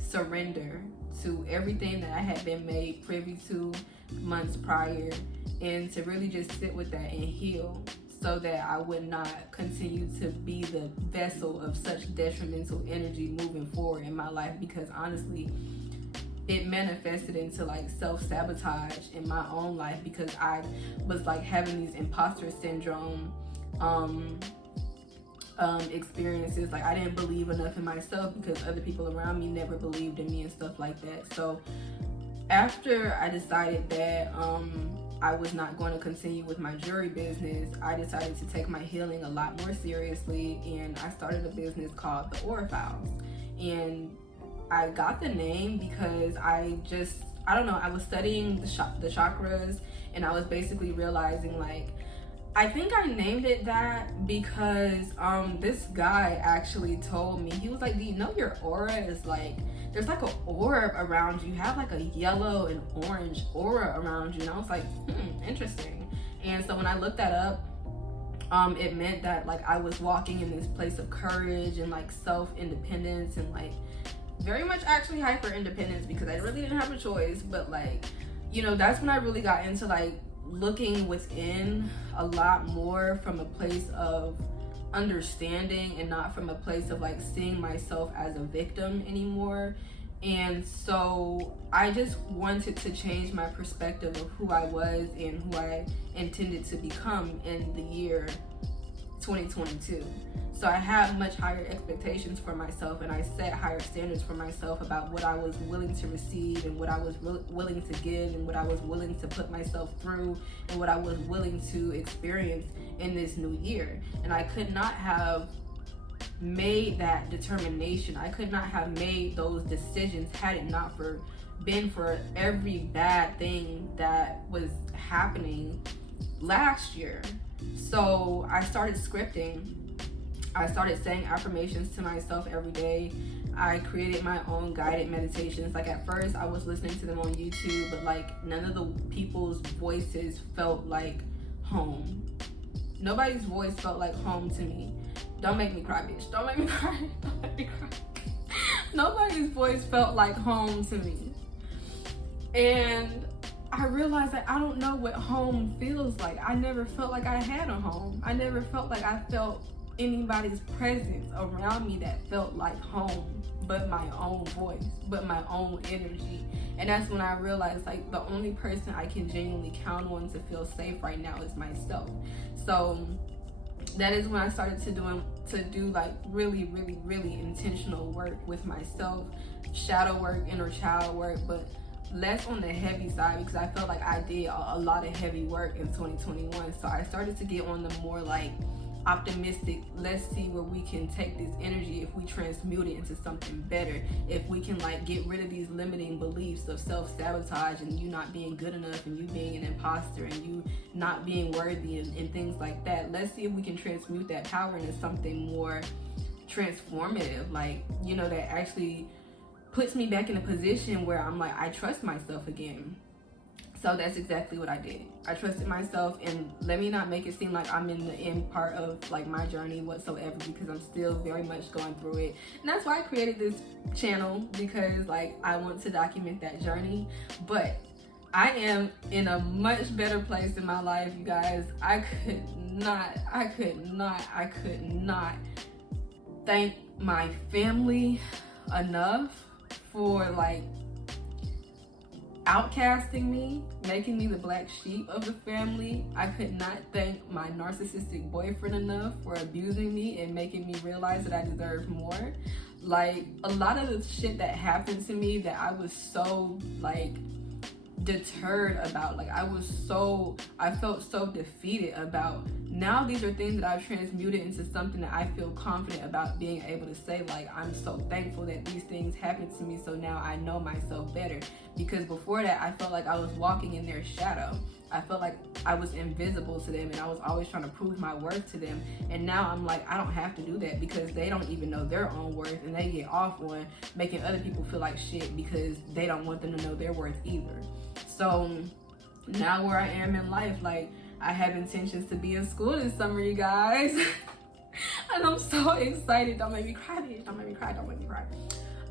surrender to everything that I had been made privy to months prior, and to really just sit with that and heal, so that I would not continue to be the vessel of such detrimental energy moving forward in my life. Because honestly, it manifested into like self-sabotage in my own life, because I was like having these imposter syndrome experiences. Like I didn't believe enough in myself because other people around me never believed in me and stuff like that. So after I decided that I was not going to continue with my jewelry business, I decided to take my healing a lot more seriously, and I started a business called The Aura Files. And I got the name because I don't know, I was studying the chakras, and I was basically realizing like, I think I named it that because this guy actually told me, he was like, do you know your aura is like, there's like an orb around you. You have like a yellow and orange aura around you. And I was like, interesting. And so when I looked that up, it meant that like I was walking in this place of courage and like self-independence, and like very much actually hyper independence, because I really didn't have a choice. But like, you know, that's when I really got into like looking within a lot more from a place of understanding, and not from a place of like seeing myself as a victim anymore. And so I just wanted to change my perspective of who I was and who I intended to become in the year 2022. So I had much higher expectations for myself, and I set higher standards for myself about what I was willing to receive, and what I was willing to give, and what I was willing to put myself through, and what I was willing to experience in this new year. And I could not have made that determination, I could not have made those decisions had it not been for every bad thing that was happening last year. So I started scripting. I started saying affirmations to myself every day. I created my own guided meditations. Like at first I was listening to them on YouTube, but like none of the people's voices felt like home. Nobody's voice felt like home to me. Don't make me cry, bitch. Don't make me cry. Don't make me cry. Nobody's voice felt like home to me. And I realized that I don't know what home feels like. I never felt like I had a home. I never felt like I felt anybody's presence around me that felt like home, but my own voice, but my own energy. And that's when I realized like the only person I can genuinely count on to feel safe right now is myself. So that is when I started to do like really intentional work with myself, shadow work, inner child work, but less on the heavy side, because I felt like I did a lot of heavy work in 2021. So I started to get on the more like optimistic, let's see where we can take this energy if we transmute it into something better, if we can like get rid of these limiting beliefs of self-sabotage and you not being good enough and you being an imposter and you not being worthy and things like that. Let's see if we can transmute that power into something more transformative, like, you know, that actually puts me back in a position where I'm like, I trust myself again. So that's exactly what I did. I trusted myself, and let me not make it seem like I'm in the end part of like my journey whatsoever, because I'm still very much going through it. And that's why I created this channel, because like I want to document that journey. But I am in a much better place in my life, you guys. I could not thank my family enough for like outcasting me, making me the black sheep of the family. I could not thank my narcissistic boyfriend enough for abusing me and making me realize that I deserve more. Like, a lot of the shit that happened to me that I was so like deterred about, like I felt so defeated about, now these are things that I've transmuted into something that I feel confident about being able to say, like, I'm so thankful that these things happened to me, so now I know myself better. Because before that, I felt like I was walking in their shadow. I felt like I was invisible to them, and I was always trying to prove my worth to them. And now I'm like, I don't have to do that, because they don't even know their own worth, and they get off on making other people feel like shit because they don't want them to know their worth either. So now where I am in life, like, I have intentions to be in school this summer, you guys. And I'm so excited. Don't make me cry, bitch. Don't make me cry. Don't make me cry.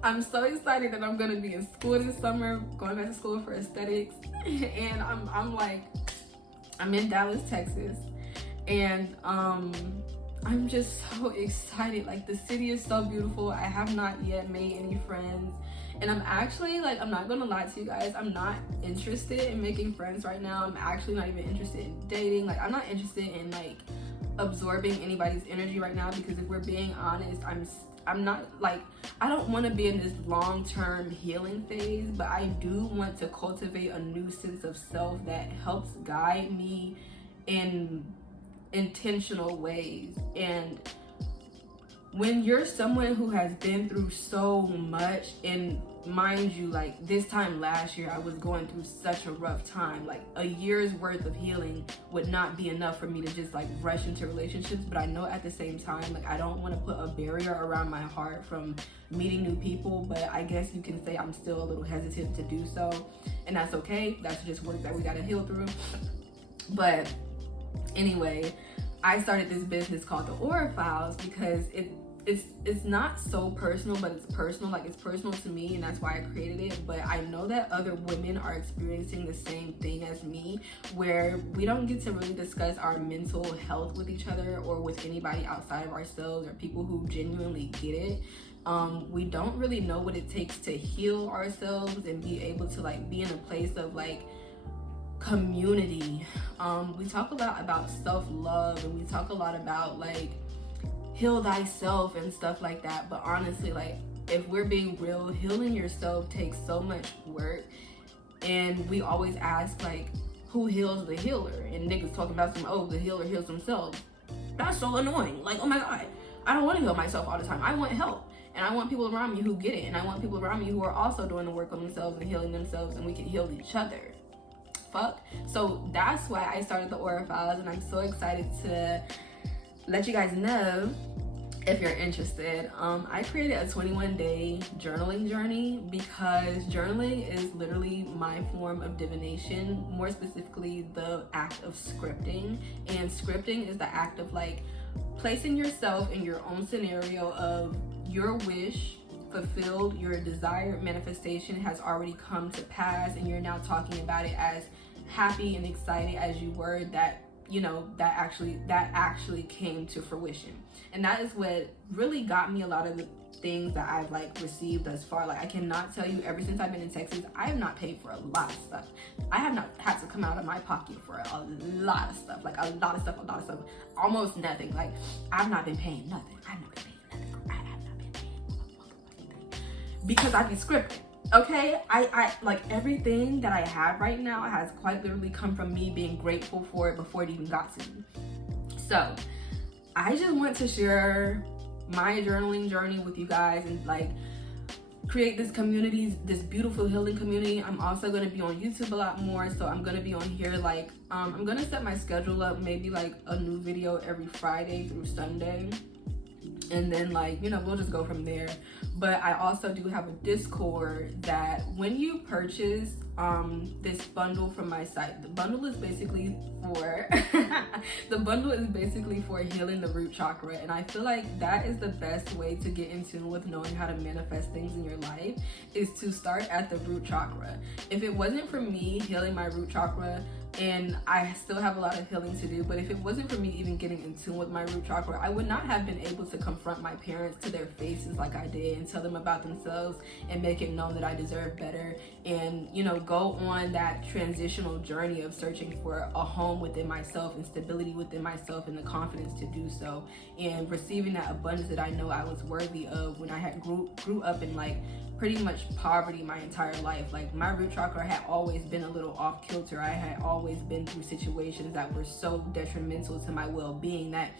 I'm so excited that I'm gonna be in school this summer, going back to school for aesthetics. And I'm in Dallas, Texas. And I'm just so excited. Like, the city is so beautiful. I have not yet made any friends. And I'm actually, like, I'm not gonna lie to you guys, I'm not interested in making friends right now. I'm actually not even interested in dating. Like, I'm not interested in like absorbing anybody's energy right now, because if we're being honest, I'm not, like, I don't want to be in this long-term healing phase, but I do want to cultivate a new sense of self that helps guide me in intentional ways. And when you're someone who has been through so much, and mind you, like, this time last year I was going through such a rough time, like a year's worth of healing would not be enough for me to just like rush into relationships. But I know at the same time, like, I don't want to put a barrier around my heart from meeting new people, but I guess you can say I'm still a little hesitant to do so, and that's okay. That's just work that we got to heal through. But anyway, I started this business called the Aura Files because it's not so personal, but it's personal. Like, it's personal to me, and that's why I created it. But I know that other women are experiencing the same thing as me, where we don't get to really discuss our mental health with each other or with anybody outside of ourselves or people who genuinely get it. We don't really know what it takes to heal ourselves and be able to like be in a place of like community. We talk a lot about self-love, and we talk a lot about like heal thyself and stuff like that, but honestly, like, if we're being real, healing yourself takes so much work. And we always ask, like, who heals the healer? And niggas talking about the healer heals themselves. That's so annoying. Like, oh my god, I don't want to heal myself all the time. I want help, and I want people around me who get it, and I want people around me who are also doing the work on themselves and healing themselves, and we can heal each other. Fuck. So that's why I started the Aura Files, and I'm so excited to let you guys know if you're interested. I created a 21-day journaling journey because journaling is literally my form of divination, more specifically the act of scripting. And scripting is the act of like placing yourself in your own scenario of your wish fulfilled. Your desired manifestation has already come to pass, and you're now talking about it as happy and excited as you were that, you know, that actually came to fruition. And that is what really got me a lot of the things that I've like received thus far. Like, I cannot tell you, ever since I've been in Texas, I have not paid for a lot of stuff. I have not had to come out of my pocket for a lot of stuff, like a lot of stuff, almost nothing. Like, I've not been paying nothing. I have not been paying nothing because I've been scripting. Okay, I like everything that I have right now has quite literally come from me being grateful for it before it even got to me. So I just want to share my journaling journey with you guys and like create this community, this beautiful healing community. I'm also going to be on YouTube a lot more, so I'm going to be on here like I'm going to set my schedule up, maybe like a new video every Friday through Sunday, and then like, you know, we'll just go from there. But I also do have a Discord that when you purchase this bundle from my site, the bundle is basically for healing the root chakra. And I feel like that is the best way to get in tune with knowing how to manifest things in your life, is to start at the root chakra. If it wasn't for me healing my root chakra, and I still have a lot of healing to do, but if it wasn't for me even getting in tune with my root chakra, I would not have been able to confront my parents to their faces like I did and tell them about themselves and make it known that I deserve better, and, you know, go on that transitional journey of searching for a home within myself and stability within myself and the confidence to do so, and receiving that abundance that I know I was worthy of when I had grew up in like pretty much poverty my entire life. Like, my root chakra had always been a little off kilter. I had always been through situations that were so detrimental to my well-being that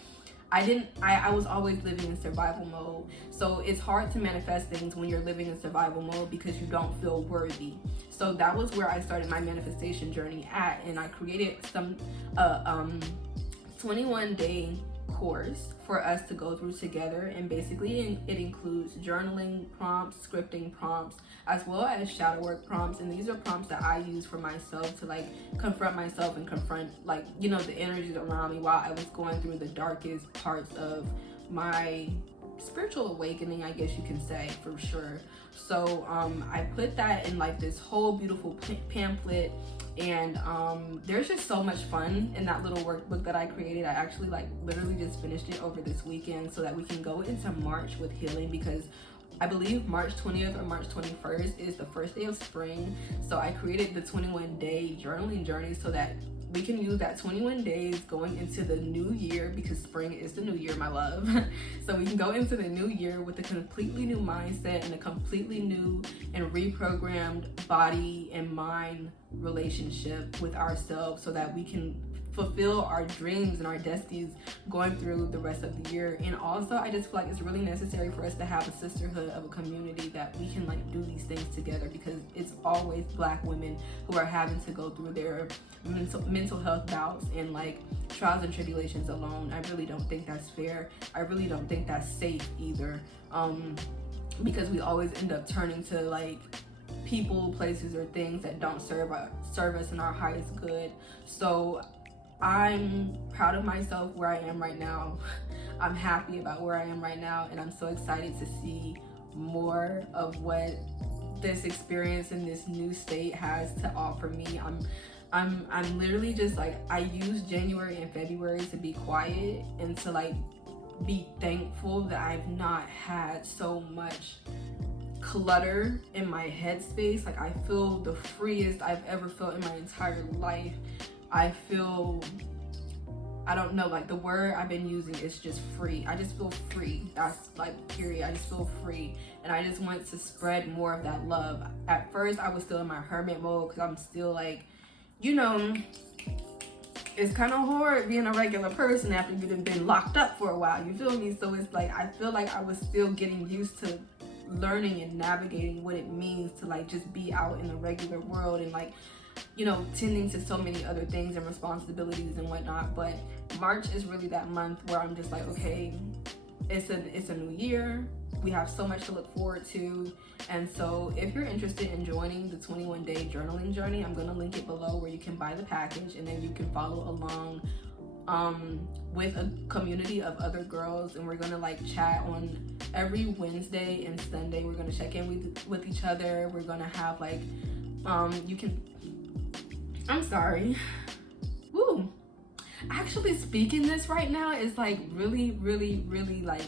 I was always living in survival mode. So it's hard to manifest things when you're living in survival mode because you don't feel worthy. So that was where I started my manifestation journey at, and I created some 21-day course for us to go through together. And basically it includes journaling prompts, scripting prompts, as well as shadow work prompts. And these are prompts that I use for myself to like confront myself and confront, like, you know, the energies around me while I was going through the darkest parts of my spiritual awakening, I guess you can say, for sure. So I put that in like this whole beautiful pamphlet, and there's just so much fun in that little workbook that I created. I actually like literally just finished it over this weekend so that we can go into March with healing, because I believe March 20th or March 21st is the first day of spring. So I created the 21-day journaling journey so that we can use that 21 days going into the new year, because spring is the new year, my love. So we can go into the new year with a completely new mindset and a completely new and reprogrammed body and mind relationship with ourselves, so that we can fulfill our dreams and our destinies going through the rest of the year. And also, I just feel like it's really necessary for us to have a sisterhood of a community that we can like do these things together, because it's always Black women who are having to go through their mental health bouts and like trials and tribulations alone. I really don't think that's fair. I really don't think that's safe either, because we always end up turning to like people, places, or things that don't serve us in our highest good. So I'm proud of myself where I am right now. I'm happy about where I am right now, and I'm so excited to see more of what this experience in this new state has to offer me. I'm literally just like, I use January and February to be quiet and to like be thankful that I've not had so much clutter in my headspace. Like, I feel the freest I've ever felt in my entire life. I feel, I don't know, like the word I've been using is just free. I just feel free. That's like, period. I just feel free. And I just want to spread more of that love. At first, I was still in my hermit mode because I'm still like, you know, it's kind of hard being a regular person after you've been locked up for a while. You feel me? So it's like, I feel like I was still getting used to learning and navigating what it means to like just be out in the regular world and like, you know, tending to so many other things and responsibilities and whatnot. But March is really that month where I'm just like, okay, it's a new year. We have so much to look forward to. And so if you're interested in joining the 21-day journaling journey, I'm going to link it below where you can buy the package, and then you can follow along with a community of other girls, and we're gonna like chat on every Wednesday and Sunday. We're gonna check in with each other. We're gonna have like I'm sorry. Woo. Actually speaking this right now is like really like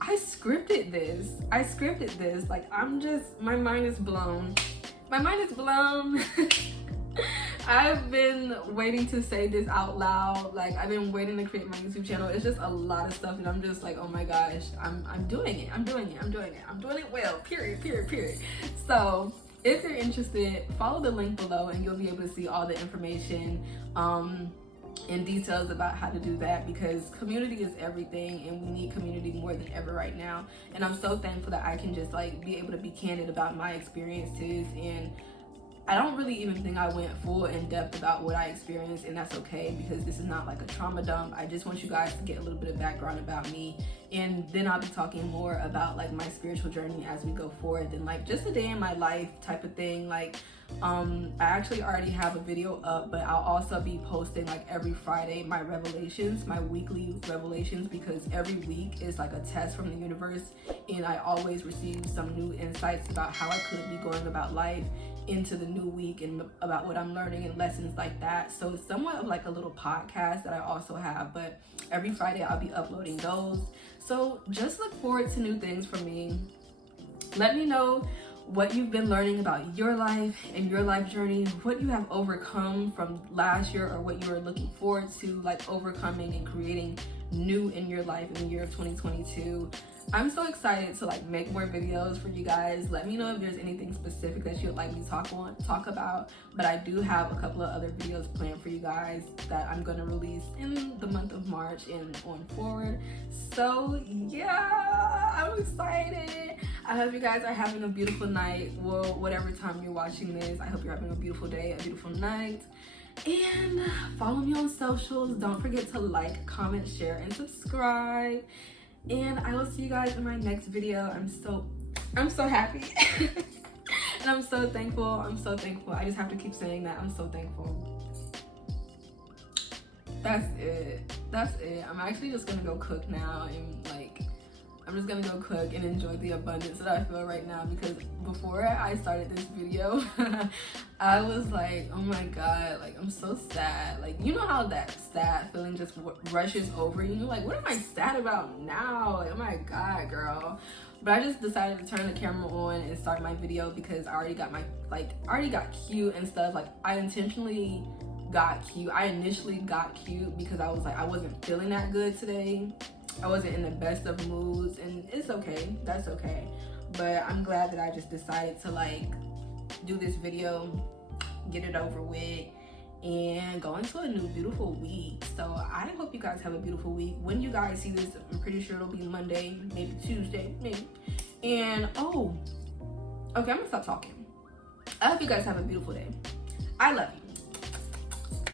I scripted this. Like my mind is blown. I've been waiting to say this out loud. Like I've been waiting to create my YouTube channel. It's just a lot of stuff and I'm just like, oh my gosh, I'm doing it. I'm doing it well, period. So if you're interested, follow the link below and you'll be able to see all the information and details about how to do that, because community is everything and we need community more than ever right now. And I'm so thankful that I can just like be able to be candid about my experiences, and I don't really even think I went full in depth about what I experienced, and that's okay because this is not like a trauma dump. I just want you guys to get a little bit of background about me, and then I'll be talking more about like my spiritual journey as we go forward than like just a day in my life type of thing. Like I actually already have a video up, but I'll also be posting like every Friday my revelations, my weekly revelations, because every week is like a test from the universe and I always receive some new insights about how I could be going about life into the new week and about what I'm learning and lessons like that. So it's somewhat of like a little podcast that I also have, but every Friday I'll be uploading those. So just look forward to new things from me. Let me know what you've been learning about your life and your life journey, what you have overcome from last year or what you are looking forward to like overcoming and creating new in your life in the year of 2022. I'm so excited to like make more videos for you guys. Let me know if there's anything specific that you'd like me to talk about, but I do have a couple of other videos planned for you guys that I'm gonna release in the month of March and on forward. So yeah, I'm excited. I hope you guys are having a beautiful night. Well, whatever time you're watching this, I hope you're having a beautiful day, a beautiful night. And follow me on socials. Don't forget to like, comment, share, and subscribe. And I will see you guys in my next video. I'm so happy. And I'm so thankful. I just have to keep saying that. I'm so thankful. That's it. I'm actually just gonna go cook now, and like I'm just gonna go cook and enjoy the abundance that I feel right now, because before I started this video I was like, oh my god, like I'm so sad. Like, you know how that sad feeling just rushes over you, you're like, what am I sad about now? Like, oh my god, girl. But I just decided to turn the camera on and start my video because I already got cute and stuff. Like I initially got cute because I was like, I wasn't feeling that good today. I wasn't in the best of moods, and it's okay, that's okay. But I'm glad that I just decided to like do this video, get it over with, and go into a new beautiful week. So I hope you guys have a beautiful week. When you guys see this, I'm pretty sure it'll be Monday, maybe Tuesday, maybe. And oh, okay, I'm gonna stop talking. I hope you guys have a beautiful day. I love you.